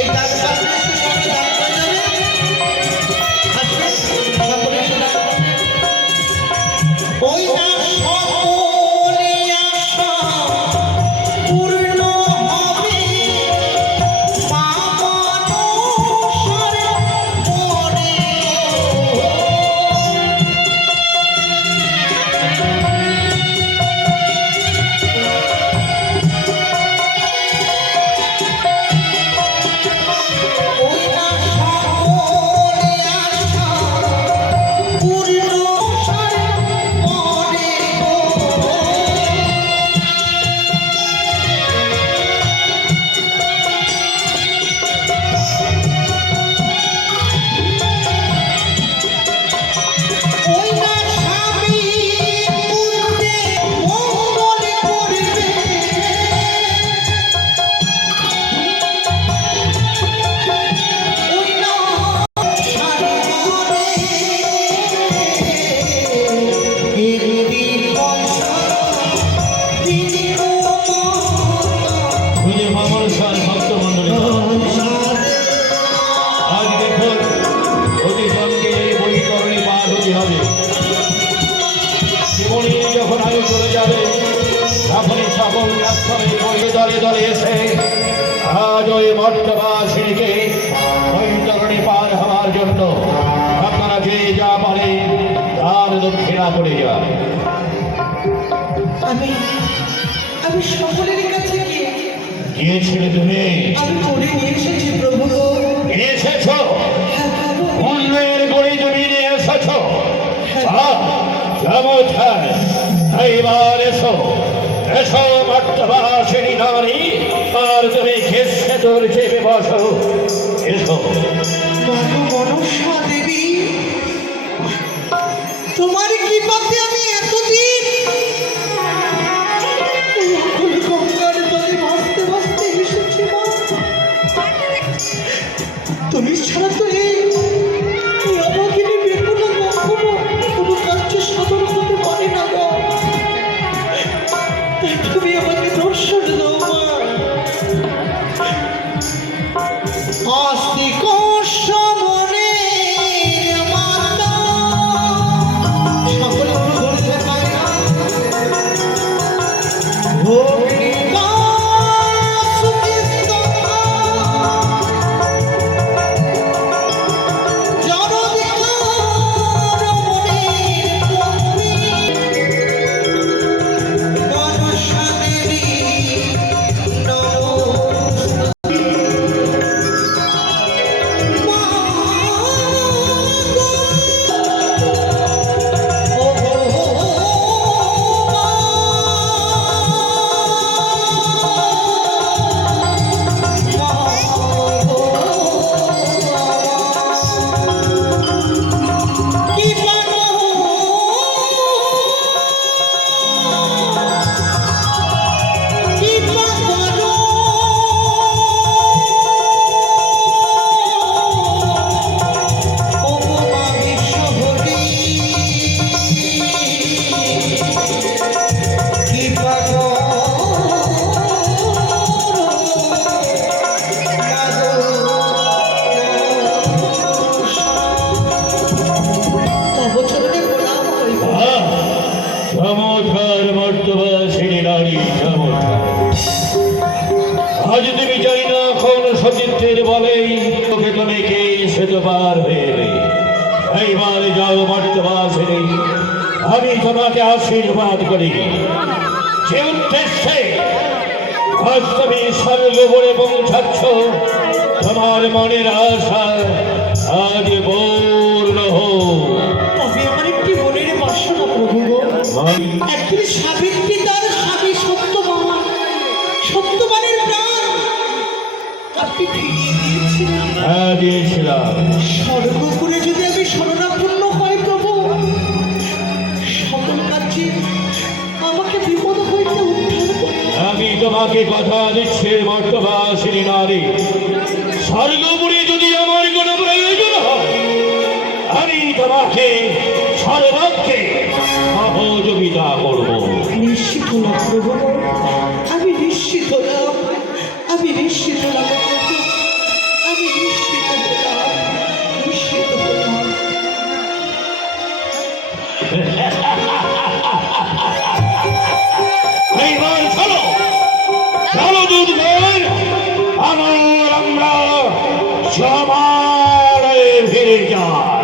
এই কাজ করতে সঙ্গে দান করে যাবে। আসবে সকলে শোনা ওই না সকলে আশা পূর্ণ হবে মা মনসার মনে। ওই না সকলে আশা পূর্ণ মনে ওই না স্বামী পূর্বে মঙ্গল করবে ওই না সারে এরি পয়সা দিল খুঁজে মামনসার ভক্তমণ্ডলী, আজ দেখুন অতিজনকে এই বৈতরণী পার হতে হবে। জীবনে যখন আয়ু চলে যাবে তখনই সকল রাস্তায় বই দলে দলে এসে আজ ওই মর্তবাসীকে বৈতরণী পার হওয়ার জন্য আপনারা যে যা পারে তার দক্ষিণা করে যান। আমি আমি সকলের কাছে গিয়ে গিয়েছিলে তুমি? আমি করে নিয়ে এসেছি প্রভু গো। নিয়ে এসেছ? হ্যাঁ প্রভু। অন্যের গড়ি তুমি নিয়ে এসেছ? আহ, চমৎকার! এইবার এসো, এসো মর্তবাসিনী নারী, আর তুমি ঘেঁষে তোর চেপে বসো। এসো। মাগো মনসা দেবী, তোমার কৃপাতে আমি এতদিন এই আকুল গঙ্গার জলে ভাসতে ভাসতে এসেছি মা। তুমি ছাড়া তো এই অভাগিনী বেগুনা কখনো কোনো কার্য সাধন করতে পারে না গো। তাই তুমি আমাকে দর্শন দাও মা। আস্তিক সমনে মাতা সকলে ধরতে পারে না ভূমিকা সুচিত্ত জনদিকার মনে তুমি মনসা দেবী চমৎকার মর্তবাসিনী নারী, চমৎকার! আজ তুমি জানি না কোন সচিত্রের বলেই তোকে তুমি কে সে তো পার হয়ে এলে। এইবার যাও মর্তবাসিনী, আমি তোমাকে আশীর্বাদ করি। যে উদ্দেশ্যে আজ তুমি স্বর্গপুরে পৌঁছাচ্ছ, তোমার মনের আশা আজ পূর্ণ হোক। তবে আমার একটি মনের বাসনা প্রভু গো। একদিন সাবিত্রী তার স্বামী সত্যবানের প্রাণ আপনি ফিরিয়ে দিয়েছিলেন। হ্যাঁ, দিয়েছিলাম। স্বর্গপুরে যদি আমি শরণাপন্ন হই প্রভু, সকল কার্যে আমাকে বিপদ হইতে উদ্ধার করুন। আমি তোমাকে কথা দিচ্ছি মর্তবাসিনী নারী, স্বর্গপুরে যদি আমার কোনো প্রয়োজন হয় আমি তোমাকে সর্বাগ্রে সহযোগিতা করব। নিশ্চিত হলাম প্রভু, আমি নিশ্চিত হলাম, আমি নিশ্চিত হলাম প্রভু। যুদ্ধের আবার আমরা সমালয়ে ফিরে যাই।